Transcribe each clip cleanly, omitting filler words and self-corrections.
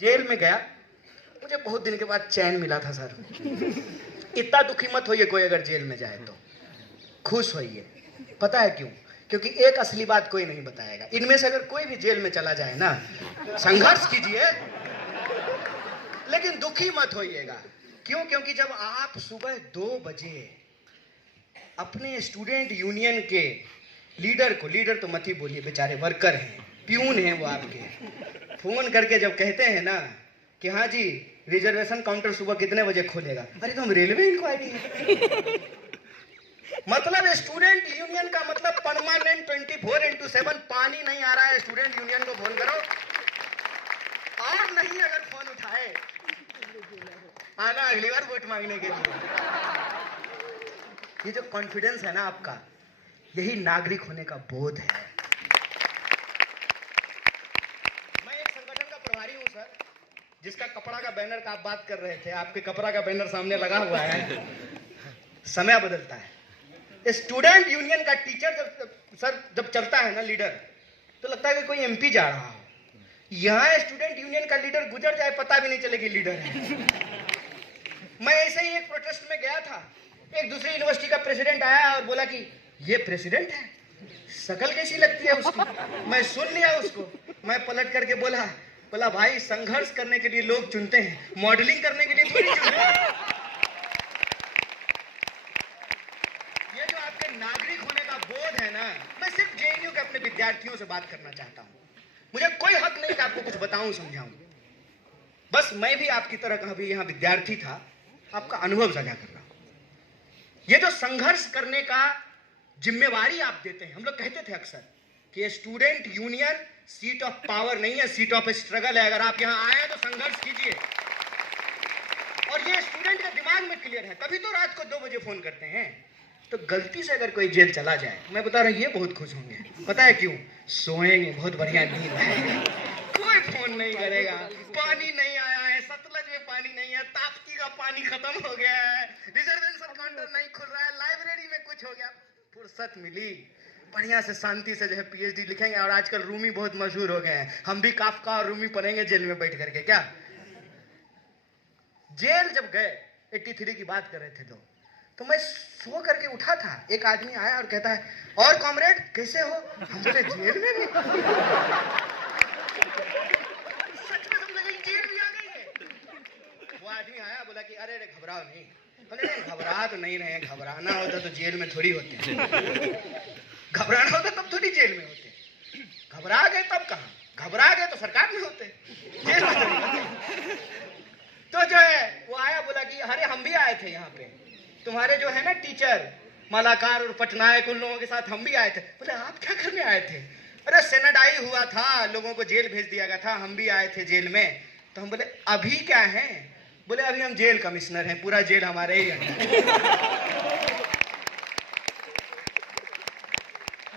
Jail में गया, मुझे बहुत दिन के बाद चैन मिला था सर। इतना दुखी मत होइए कोई अगर जेल में जाए तो, खुश होइए। पता है क्यों? क्योंकि एक असली बात कोई नहीं बताएगा। इनमें से अगर कोई भी जेल में चला जाए ना, संघर्ष कीजिए लेकिन दुखी मत होइएगा। क्यों? क्योंकि जब आप सुबह 2 बजे अपने स्टूडेंट यूनियन के लीडर को, लीडर तो मत ही बोलिए, बेचारे वर्कर हैं, प्यून हैं वो आपके, फोन करके जब कहते हैं ना कि हाँ जी रिजर्वेशन काउंटर सुबह कितने बजे खोलेगा, अरे तो हम रेलवे इंक्वायरी है। मतलब स्टूडेंट यूनियन का मतलब परमानेंट 24x7 पानी नहीं आ रहा है, स्टूडेंट यूनियन को फोन करो। और नहीं अगर फोन उठाए आना अगली बार वोट मांगने के लिए। ये जो कॉन्फिडेंस है ना आपका, यही नागरिक होने का बोध है। मैं एक संगठन का प्रभारी हूं सर, जिसका कपड़ा का बैनर का आप बात कर रहे थे, आपके कपड़ा का बैनर सामने लगा हुआ है। समय बदलता है। स्टूडेंट यूनियन का टीचर जब चलता है ना लीडर, तो लगता है कि कोई एमपी जा रहा हो। यहाँ स्टूडेंट यूनियन का लीडर गुजर जाए पता भी नहीं चलेगी लीडर है। मैं ऐसे ही एक प्रोटेस्ट में गया था, एक दूसरी यूनिवर्सिटी का प्रेसिडेंट आया और बोला कि ये प्रेसिडेंट है, शकल कैसी लगती है उसकी। मैं सुन लिया उसको, मैं पलट करके बोला भाई संघर्ष करने के लिए लोग चुनते हैं, मॉडलिंग करने के लिए थोड़ी चुनते हैं। ये जो आपके नागरिक होने का बोध है ना, मैं सिर्फ जेएनयू के अपने विद्यार्थियों से बात करना चाहता हूँ। मुझे कोई हक नहीं कि आपको कुछ बताऊं समझाऊं, बस मैं भी आपकी तरह कभी यहाँ विद्यार्थी था, आपका अनुभव साझा कर रहा हूं। ये जो संघर्ष करने का जिम्मेवारी आप देते हैं, हम लोग कहते थे अक्सर कि student union seat of power नहीं है, सीट ऑफ स्ट्रगल है। अगर आप यहाँ आए तो संघर्ष कीजिए। और ये स्टूडेंट के दिमाग में क्लियर है, तभी तो रात को 2 बजे फोन करते हैं। तो गलती से अगर कोई जेल चला जाए, मैं बता रहा हूं ये बहुत खुश होंगे। पता है क्यों? सोएंगे, बहुत बढ़िया नींद आएगी, कोई फोन नहीं करेगा। पानी नहीं आया है, सतलज में पानी नहीं है, ताप्ती का पानी खत्म हो गया है, रिजर्वेशन काउंटर नहीं खुल रहा है, लाइब्रेरी में कुछ हो गया, फुर्सत मिली, बढ़िया से शांति से जो है पीएचडी लिखेंगे। और आजकल रूमी बहुत मशहूर हो गए हैं, हम भी काफका और रूमी पढ़ेंगे जेल में बैठ करके। क्या जेल जब गए, 83 की बात कर रहे थे तो मैं सो करके उठा था, एक आदमी आया और कहता है और कॉमरेड कैसे हो? हम बोले जेल में भी? सच में समझ गई जेल भी आ गई है। वो आदमी आया, बोला कि अरे घबराओ नहीं। नहीं घबरा तो नहीं रहे, घबराना होता तो जेल में थोड़ी होते, घबराना होता तब थोड़ी जेल में होते। घबरा गए तब कहाँ, घबरा गए तो सरकार में होते, जेल में थोड़ी होते। तो जो है वो आया, बोला कि अरे हम भी आए थे यहाँ पे, तुम्हारे जो है ना टीचर मालाकार और पटनायक, उन लोगों के साथ हम भी आए थे। बोले आप क्या करने आए थे? अरे सेनेडाई हुआ था, लोगों को जेल भेज दिया गया था, हम भी आए थे जेल में। तो हम बोले अभी क्या है? बोले अभी हम जेल कमिश्नर हैं, पूरा जेल हमारे ही है।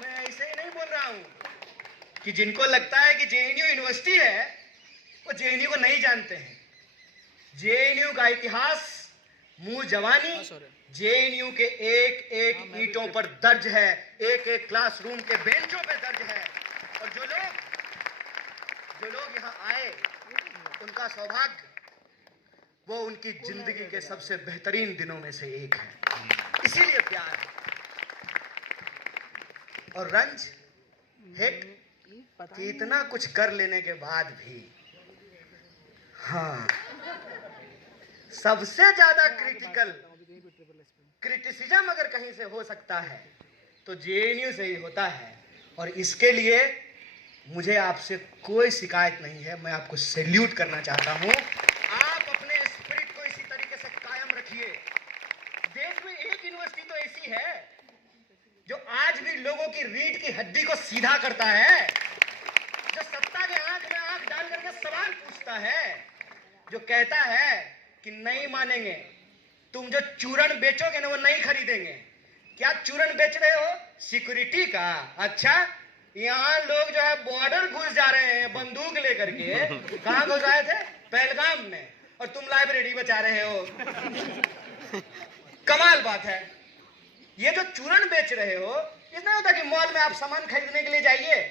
मैं ऐसे ही नहीं बोल रहा हूं कि जिनको लगता है कि जेएनयू यूनिवर्सिटी है वो जेएनयू को नहीं जानते हैं। जेएनयू का इतिहास, मुंह जवानी जेएनयू के एक एक ईंटों पर दर्ज है, एक एक क्लासरूम के बेंचों पे दर्ज है। और जो लोग यहाँ आए उनका सौभाग्य, वो उनकी जिंदगी के सबसे बेहतरीन दिनों में से एक है। इसीलिए प्यार और रंज हिट कि इतना कुछ कर लेने के बाद भी, हाँ, सबसे ज्यादा क्रिटिसिज्म अगर कहीं से हो सकता है तो जेएनयू से ही होता है। और इसके लिए मुझे आपसे कोई शिकायत नहीं है, मैं आपको सैल्यूट करना चाहता हूं। आप अपने स्पिरिट को इसी तरीके से कायम रखिए। देश में एक यूनिवर्सिटी तो ऐसी है जो आज भी लोगों की रीढ़ की हड्डी को सीधा करता है, जो सत्ता के आंख में आंख डाल करके सवाल पूछता है, जो कहता है कि नहीं मानेंगे, तुम जो चूरण बेचोगे ना वो नहीं खरीदेंगे। क्या चूरण बेच रहे हो? सिक्योरिटी का? अच्छा, यहाँ लोग जो है बॉर्डर घुस जा रहे हैं बंदूक लेकर के। कहाँ घुस आए थे? पहलगाम में, और तुम लाइब्रेरी बचा रहे हो। कमाल बात है। ये जो चूरण बेच रहे हो, इसमें होता कि मॉल में आप सामान खरीदने के लिए जाइए,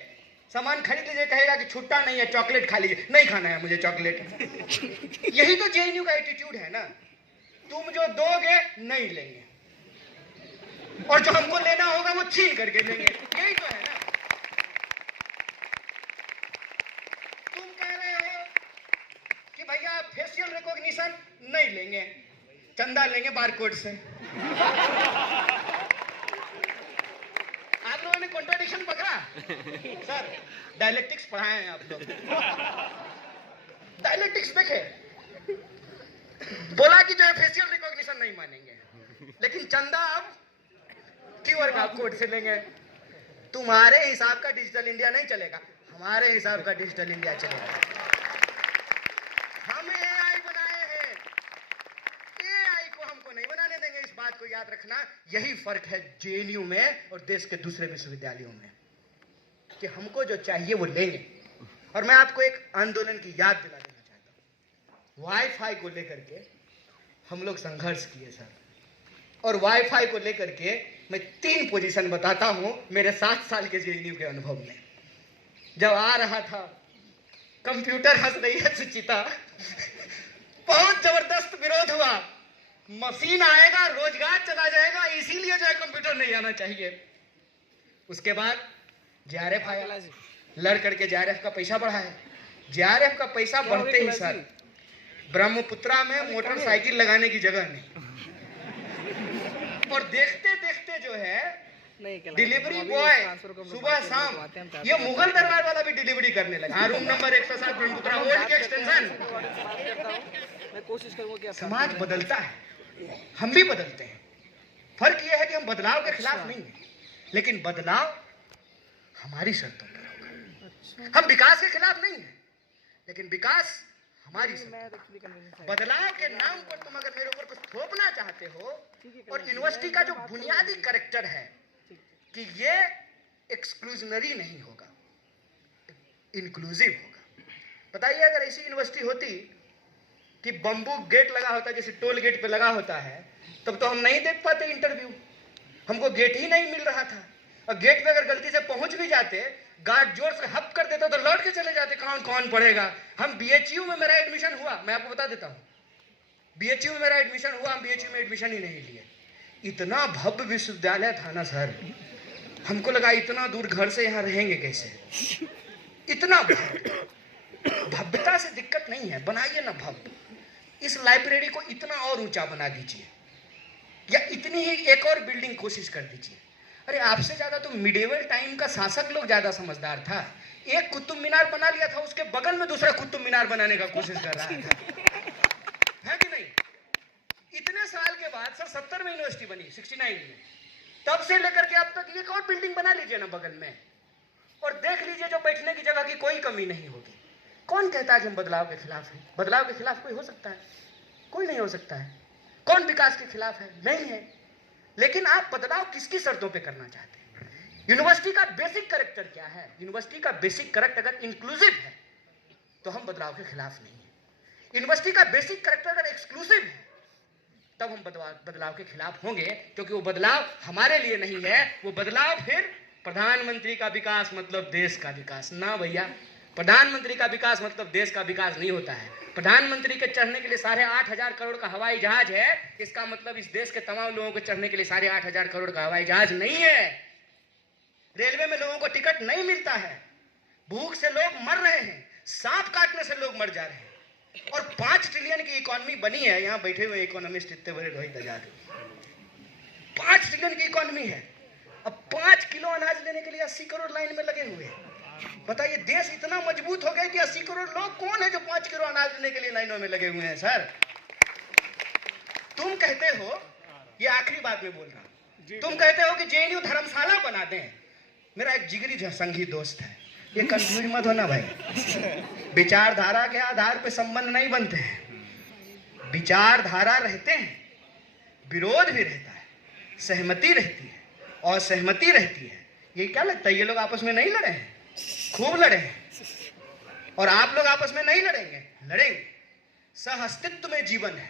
सामान खरीद लीजिए, कहेगा कि छुट्टा नहीं है, चॉकलेट खा लीजिए। नहीं खाना है मुझे चॉकलेट। यही तो जेएनयू का एटीट्यूड है ना। तुम जो दोगे नहीं लेंगे, और जो हमको लेना होगा वो छीन करके लेंगे। यही तो है ना। तुम कह रहे हो कि भैया फेशियल रिकॉग्निशन नहीं लेंगे, चंदा लेंगे बारकोड से। आप लोगों ने कॉन्ट्राडिक्शन पकड़ा? सर डायलेक्टिक्स पढ़ाए हैं आप लोग, डायलेक्टिक्स देखे। बोला कि जो है फेशियल रिकॉग्निशन नहीं मानेंगे, लेकिन चंदा अब क्यूआर कोड से लेंगे। तुम्हारे हिसाब का डिजिटल इंडिया नहीं चलेगा, हमारे हिसाब का डिजिटल इंडिया चलेगा। हम एआई बनाए हैं, एआई को हमको नहीं बनाने देंगे। इस बात को याद रखना। यही फर्क है जेएनयू में और देश के दूसरे विश्वविद्यालयों में, कि हमको जो चाहिए वो लेंगे। और मैं आपको एक आंदोलन की याद दिला देना चाहता हूं। वाईफाई को लेकर के हम लोग संघर्ष किए सर, और वाईफाई को लेकर के मैं 3 पोजीशन बताता हूं मेरे 7 साल के जेएनयू के अनुभव में। जब आ रहा था, कंप्यूटर हंस रही है सुचिता, बहुत जबरदस्त विरोध हुआ। मशीन आएगा, रोजगार चला जाएगा, इसीलिए जो है कंप्यूटर नहीं आना चाहिए। उसके बाद जेआरएफ आया, लड़ करके जेआरएफ का पैसा बढ़ा है। जेआरएफ का पैसा बढ़ते ही सर ब्रह्मपुत्रा में मोटरसाइकिल लगाने की जगह नहीं, और देखते देखते जो है डिलीवरी बॉय सुबह शाम, ये मुगल दरबार वाला भी डिलीवरी करने लगा। रूम नंबर 107 ब्रह्मपुत्रा ओल्ड के एक्सटेंशन। मैं कोशिश करूंगा कि समाज बदलता है, हम भी बदलते हैं। फर्क यह है कि हम बदलाव के खिलाफ नहीं है, लेकिन बदलाव हमारी शर्तों पर होगा। हम विकास के खिलाफ नहीं है, लेकिन विकास हमारी शर्तों। बदलाव के नाम पर तुम अगर मेरे ऊपर कुछ थोपना चाहते हो, और यूनिवर्सिटी का जो बुनियादी कैरेक्टर है कि ये एक्सक्लूजनरी नहीं होगा, इंक्लूसिव होगा। बताइए अगर ऐसी यूनिवर्सिटी होती कि बम्बू गेट लगा होता, जैसे टोल गेट पे लगा होता है, तब तो हम नहीं देख पाते इंटरव्यू। हमको गेट ही नहीं मिल रहा था, और गेट पे अगर गलती से पहुंच भी जाते, गार्ड जोर से हप कर देता तो लौट के चले जाते। कौन पढ़ेगा? हम बीएचयू में मेरा एडमिशन हुआ, मैं आपको बता देता हूँ, बीएचयू में मेरा एडमिशन हुआ, हम बीएचयू में एडमिशन ही नहीं लिए। इतना भव्य विश्वविद्यालय था ना सर, हमको लगा इतना दूर घर से यहाँ रहेंगे कैसे। इतना भव्यता से दिक्कत नहीं है, बनाइए ना भव्य। इस लाइब्रेरी को इतना और ऊंचा बना दीजिए, या इतनी ही एक और बिल्डिंग कोशिश कर दीजिए। अरे आपसे ज्यादा तो मिडिवल टाइम का शासक लोग ज्यादा समझदार था। एक कुतुब मीनार बना लिया था, उसके बगल में दूसरा कुतुब मीनार बनाने का कोशिश कर रहा है कि नहीं? इतने साल के बाद सर 70 में यूनिवर्सिटी बनी, 69 में, तब से लेकर के अब तक एक और बिल्डिंग बना लीजिए ना बगल में, और देख लीजिए जो बैठने की जगह की कोई कमी नहीं होगी। कौन कहता है कि हम बदलाव के खिलाफ हैं? बदलाव के खिलाफ कोई हो सकता है? कोई नहीं हो सकता है। कौन विकास के खिलाफ है? नहीं है। लेकिन आप बदलाव किसकी शर्तों पे करना चाहते हैं? यूनिवर्सिटी का बेसिक कैरेक्टर क्या है? यूनिवर्सिटी का बेसिक कैरेक्टर अगर इंक्लूसिव है तो हम बदलाव के खिलाफ नहीं है। यूनिवर्सिटी का बेसिक कैरेक्टर अगर एक्सक्लूसिव है तब हम बदलाव के खिलाफ होंगे, क्योंकि वो बदलाव हमारे लिए नहीं है। वो बदलाव फिर प्रधानमंत्री का विकास मतलब देश का विकास ना भैया। प्रधानमंत्री का विकास मतलब देश का विकास नहीं होता है। प्रधानमंत्री के चढ़ने के लिए 8,500 करोड़ का हवाई जहाज है, इसका मतलब इस देश के तमाम लोगों को चढ़ने के लिए 8,500 करोड़ का हवाई जहाज नहीं है। रेलवे में लोगों को टिकट नहीं मिलता है, भूख से लोग मर रहे हैं, सांप काटने से लोग मर जा रहे हैं, और 5 ट्रिलियन की इकोनॉमी बनी है। यहाँ बैठे हुए इकोनॉमिस्ट इतने बड़े रोहित आजाद, 5 ट्रिलियन की इकोनॉमी है। अब 5 किलो अनाज लेने के लिए 80 करोड़ लाइन में लगे हुए हैं। बताइए देश इतना मजबूत हो गया कि 80 करोड़ लोग कौन है जो 5 किलो अनाज लेने के लिए लाइनों में लगे हुए हैं। सर तुम कहते हो, ये आखिरी बात में बोल रहा हूं, तुम कहते हो कि जेएनयू धर्मशाला बना दें। मेरा एक जिगरी संगी दोस्त है, ये कंफ्यूज मत होना भाई। विचारधारा के आधार पे संबंध नहीं बनते हैं। विचारधारा रहते हैं, विरोध भी रहता है, सहमति रहती है, और सहमति रहती है। ये क्या लगता है ये लोग आपस में नहीं लड़े हैं? खूब लड़े हैं। और आप लोग आपस में नहीं लड़ेंगे? लड़ेंगे। सह अस्तित्व में जीवन है।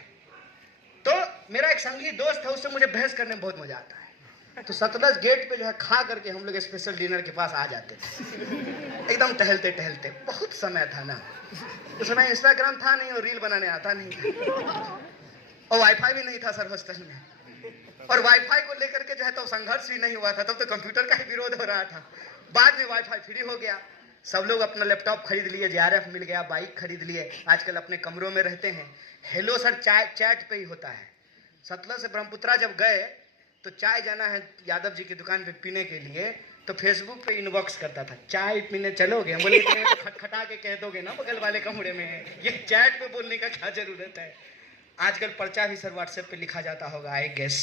तो मेरा एक संगी दोस्त है, उससे मुझे बहस करने में बहुत मजा आता है। तो सतलज गेट पे जो है खा करके हम लोग स्पेशल डिनर के पास आ जाते थे, एकदम टहलते टहलते। बहुत समय था ना, उस समय इंस्टाग्राम था नहीं और रील बनाने आता नहीं था, और वाईफाई भी नहीं था सर हॉस्टल में। और वाईफाई को लेकर के जो है तो संघर्ष भी नहीं हुआ था, तब तो कंप्यूटर का ही विरोध हो रहा था। बाद में वाईफाई फ्री हो गया, सब लोग अपना लैपटॉप खरीद लिए, JRF मिल गया, बाइक खरीद लिए, आजकल अपने कमरों में रहते हैं। हेलो सर चैट पे ही होता है। सतलज से ब्रह्मपुत्रा जब गए तो चाय जाना है यादव जी की दुकान पे पीने के लिए, तो फेसबुक पे इनबॉक्स करता था, चाय पीने चलोगे? हम बोले इतने तो खटखटा के कह दोगे ना बगल वाले कमरे में है, ये चैट पे बोलने का क्या जरूरत है। आजकल पर्चा भी सर व्हाट्सएप पे लिखा जाता होगा, आई गेस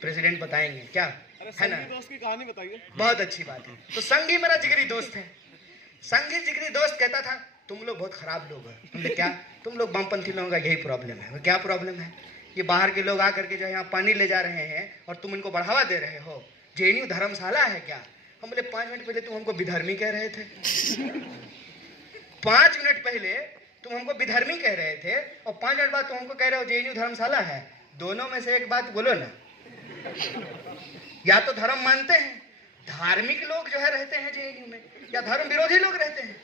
प्रेसिडेंट बताएंगे क्या, है ना? दोस्त की कहानी बताइए। बहुत अच्छी बात है। तो संगी मेरा जिगरी दोस्त है। संगी जिगरी दोस्त कहता था तुम लोग बहुत खराब लोग हो। तुमने क्या, तुम लोग वामपंथी लोगों का यही प्रॉब्लम है। क्या प्रॉब्लम है? ये बाहर के लोग आकर के जो यहाँ पानी ले जा रहे हैं और तुम इनको बढ़ावा दे रहे हो। JNU धर्मशाला है क्या? हम बोले 5 मिनट पहले तुम हमको विधर्मी कह रहे थे। 5 मिनट पहले तुम हमको विधर्मी कह रहे थे और 5 मिनट बाद तुम हमको कह रहे हो JNU धर्मशाला है। दोनों में से एक बात बोलो ना। या तो धर्म मानते हैं, धार्मिक लोग जो है रहते हैं JNU में, या धर्म विरोधी लोग रहते हैं।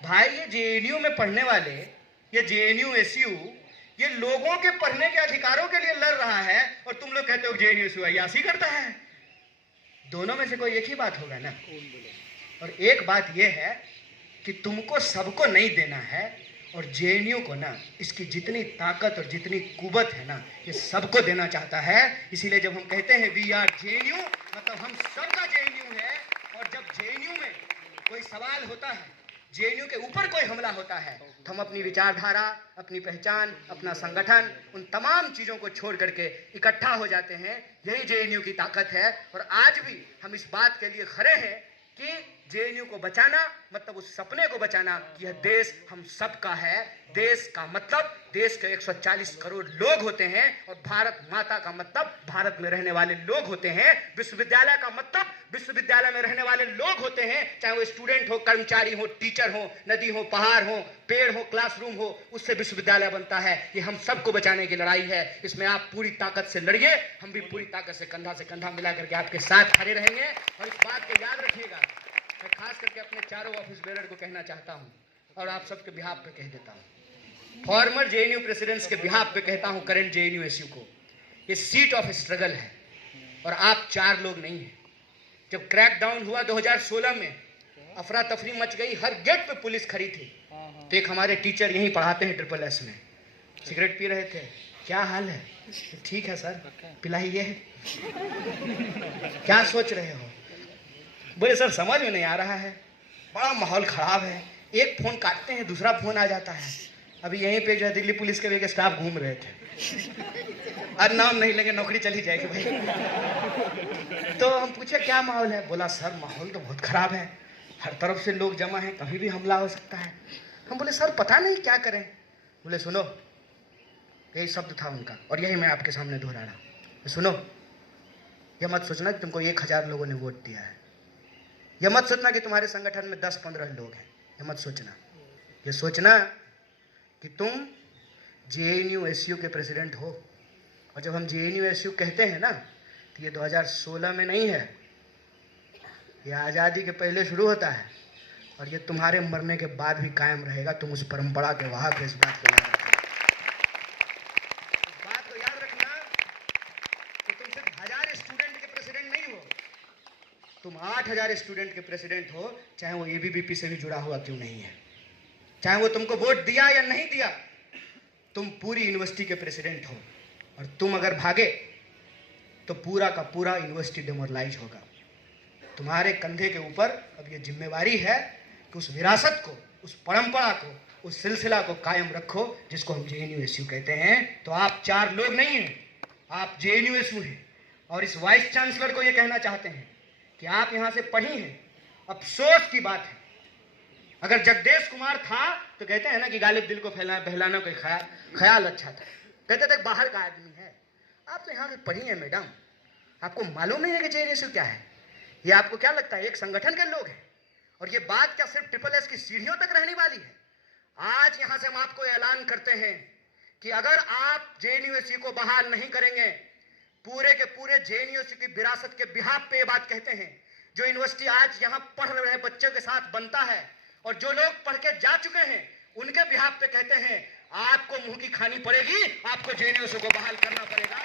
भाई ये JNU में पढ़ने वाले, ये JNU SU, ये लोगों के पढ़ने के अधिकारों के लिए लड़ रहा है और तुम लोग कहते हो JNU SU अय्यासी करता है। दोनों में से कोई एक ही बात होगा ना। और एक बात यह है कि तुमको सबको नहीं देना है, और JNU को ना इसकी जितनी ताकत और जितनी कुवत है ना, ये सबको देना चाहता है। इसीलिए जब हम कहते हैं वी आर JNU, मतलब हम सबका JNU है। और जब JNU में कोई सवाल होता है, JNU के ऊपर कोई हमला होता है, तो हम अपनी विचारधारा, अपनी पहचान, अपना संगठन, उन तमाम चीज़ों को छोड़ करके इकट्ठा हो जाते हैं। यही JNU की ताकत है। और आज भी हम इस बात के लिए खड़े हैं कि JNU को बचाना मतलब उस सपने को बचाना कि यह देश हम सबका है। देश का मतलब देश के 140 करोड़ लोग होते हैं, और भारत माता का मतलब भारत में रहने वाले लोग होते हैं। विश्वविद्यालय का मतलब विश्वविद्यालय में रहने वाले लोग होते हैं, चाहे वो स्टूडेंट हो, कर्मचारी हो, टीचर हो, नदी हो, पहाड़ हो, पेड़ हो, क्लासरूम हो, उससे विश्वविद्यालय बनता है। ये हम सबको बचाने की लड़ाई है। इसमें आप पूरी ताकत से लड़िए, हम भी पूरी ताकत से कंधा मिला करके आपके साथ खड़े रहेंगे। और इस बात को याद रखिएगा, मैं खास करके अपने चारों ऑफिस बेरर को कहना चाहता हूं, और आप सबके बिहाफ पे कह देता हूं, फॉर्मर JNU प्रेसिडेंट्स के बिहाफ पे कहता हूं, करंट JNU SU को, ये सीट ऑफ स्ट्रगल है और आप 4 लोग नहीं हैं। जब क्रैकडाउन हुआ 2016 में, अफरा तफरी मच गई, हर गेट पे पुलिस खड़ी थी। तो एक हमारे टीचर यहीं पढ़ाते हैं SSS में, सिगरेट पी रहे थे। क्या हाल है? ठीक है सर, पिलाइए। क्या सोच रहे हो? बोले सर समझ में नहीं आ रहा है, बड़ा माहौल खराब है। एक फोन काटते हैं दूसरा फोन आ जाता है। अभी यहीं पे जो है दिल्ली पुलिस के भी स्टाफ घूम रहे थे, आज नाम नहीं लेंगे, नौकरी चली जाएगी भाई। तो हम पूछे क्या माहौल है? बोला सर माहौल तो बहुत खराब है, हर तरफ से लोग जमा हैं, कभी भी हमला हो सकता है। हम बोले सर पता नहीं क्या करें। बोले सुनो, यही शब्द था उनका और यही मैं आपके सामने दोहरा रहा हूं। सुनो, यह मत सोचना कि तुमको 1000 लोगों ने वोट दिया है, यह मत सोचना कि तुम्हारे संगठन में 10-15 लोग हैं, यह मत सोचना। यह सोचना कि तुम JNU SU के प्रेसिडेंट हो। और जब हम JNU SU कहते हैं ना, तो ये 2016 में नहीं है, ये आज़ादी के पहले शुरू होता है और ये तुम्हारे मरने के बाद भी कायम रहेगा। तुम उस परंपरा के वाहक इस बात को याद रखना। इस बात को याद रखना कि तुम सिर्फ 1000 स्टूडेंट के प्रेसिडेंट नहीं हो, तुम 8000 स्टूडेंट के प्रेसिडेंट हो, चाहे वो ABVP से भी जुड़ा हुआ क्यों नहीं है, चाहे वो तुमको वोट दिया या नहीं दिया, तुम पूरी यूनिवर्सिटी के प्रेसिडेंट हो। और तुम अगर भागे तो पूरा का पूरा यूनिवर्सिटी डिमोरलाइज होगा। तुम्हारे कंधे के ऊपर अब ये जिम्मेवारी है कि उस विरासत को, उस परंपरा को, उस सिलसिला को कायम रखो जिसको हम JNU SU कहते हैं। तो आप 4 लोग नहीं हैं, आप JNU SU हैं। और इस वाइस चांसलर को ये कहना चाहते हैं कि आप यहाँ से पढ़ी हैं, अफसोस की बात है, अगर जगदेश कुमार था तो कहते हैं ना कि गालिब दिल को बहलाना कोई ख्याल अच्छा था, कहते थे बाहर का आदमी है। आप तो यहाँ से पढ़ी हैं मैडम, आपको मालूम नहीं है कि JNU SU क्या है? ये आपको क्या लगता है एक संगठन के लोग हैं? और ये बात क्या सिर्फ SSS की सीढ़ियों तक रहने वाली है? आज यहाँ से हम आपको ऐलान करते हैं कि अगर आप JNU SU को बहाल नहीं करेंगे पूरे के पूरे जेएनयू की विरासत के बिहाफ पे ये बात कहते हैं। जो यूनिवर्सिटी आज यहां पढ़ रहे बच्चों के साथ बनता है और जो लोग पढ़ के जा चुके हैं उनके बिहाफ पे कहते हैं आपको मुंह की खानी पड़ेगी, आपको जेएनयू को बहाल करना पड़ेगा।